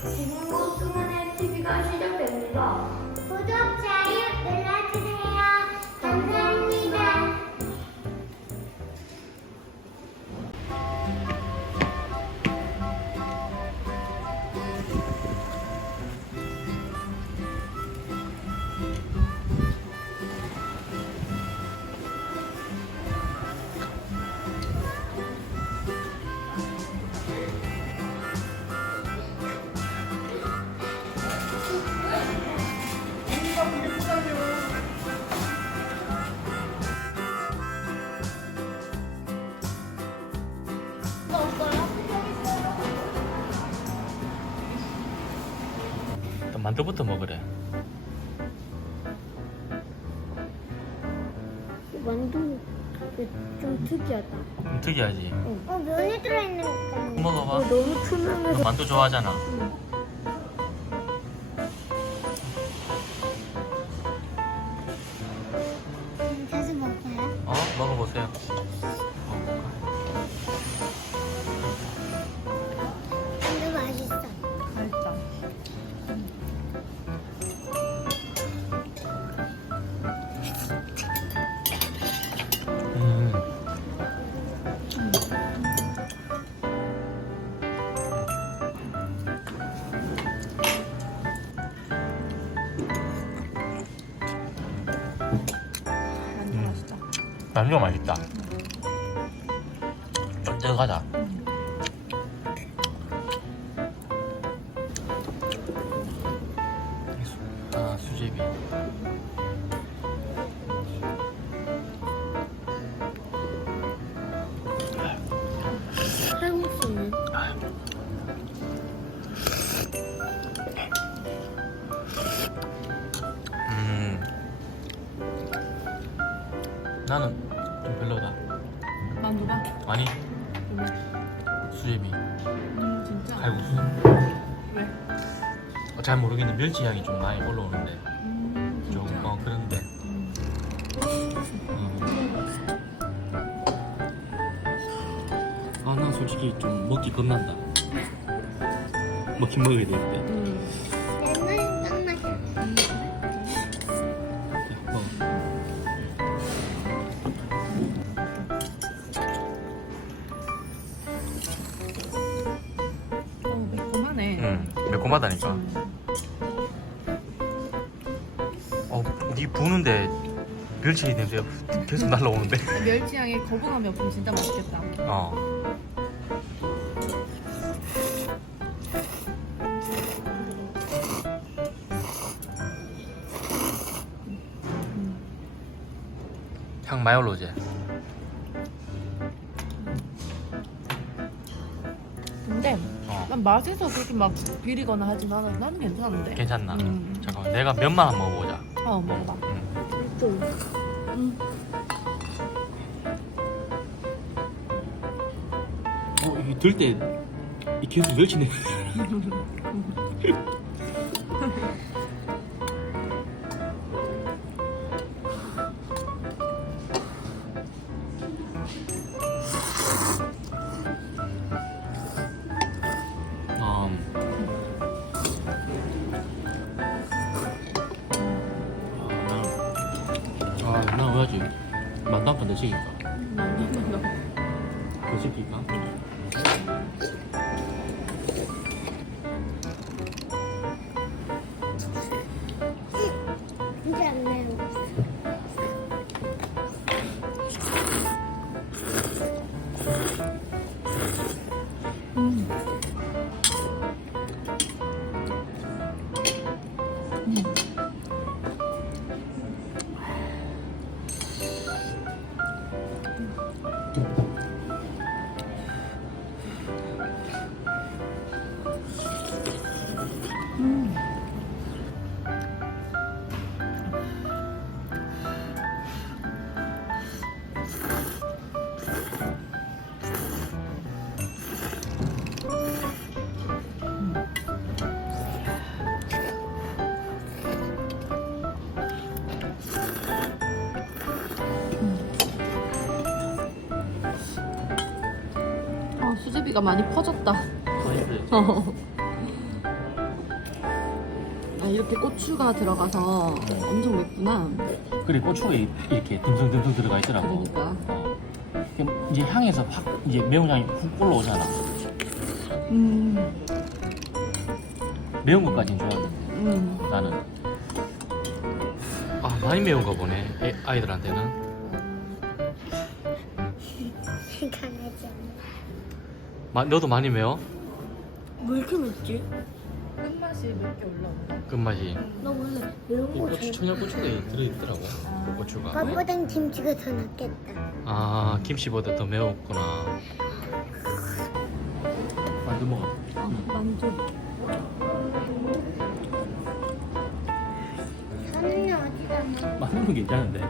지금부 수문의 TV가 시작됩니다. 만두부터 먹으래. 만두 좀 특이하다. 좀 특이하지. 어, 면이 들어있는 거 같네. 먹어봐. 너무 투명해서 만두 좋아하잖아. 음, 만두가 맛있다. 쫀득하다. 수- 아, 수제비. 음. 나는 좀 별로다. 만두가? 아니, 왜? 수제비, 음, 진짜? 칼국수. 왜? 어, 잘 모르겠는데 멸치 향이 좀 많이 올라오는데 음, 좀 진짜? 어 그런데. 음. 아, 난 솔직히 좀 먹기 겁난다. 먹긴 먹어야 되는데. 응, 매콤하다니까. 음. 어, 니 부는데 멸치 냄새 계속 날라오는데. 멸치 향에 거부감이 없으면 진짜 맛있겠다. 어. 향 올라오지? 근데 어. 난 맛에서 그렇게 막 비리거나 하진 않아. 나는 괜찮은데. 괜찮나? 음. 잠깐만, 내가 면만 한번 먹어보자. 어, 먹어봐. 응. 또 음. 어, 이게 들 때, 이 계속 멸치 냄 아, 나, 왜지? 만두 한판더 시킬까? 만두 더 시킬까? 어, 수제비가 많이 퍼졌다. 맛있어요. 어. 이렇게 고추가 들어가서 엄청 맵구나. 그래 고추가 이- 이렇게 듬성듬성 들어가 있더라고. 그러니까. 어. 그럼 이제 향에서 확 이제 매운 향이 훅 올라오잖아. 음, 매운 것까지는 좋았는데 음. 나는. 아 많이 매운가 보네 애, 아이들한테는. 마, 너도 많이 매워? 왜 이렇게 맵지? 끝맛이 몇개 올라온다. 끝맛이. 나 원래 매운 거 고추 잘. 청양고추가 들어있더라고. 고추가. 밥보단 김치가 더 낫겠다. 아 김치보다 더 매웠구나. 만두 먹어. 어, 만두. 어디다 먹어? 만두는 괜찮은데.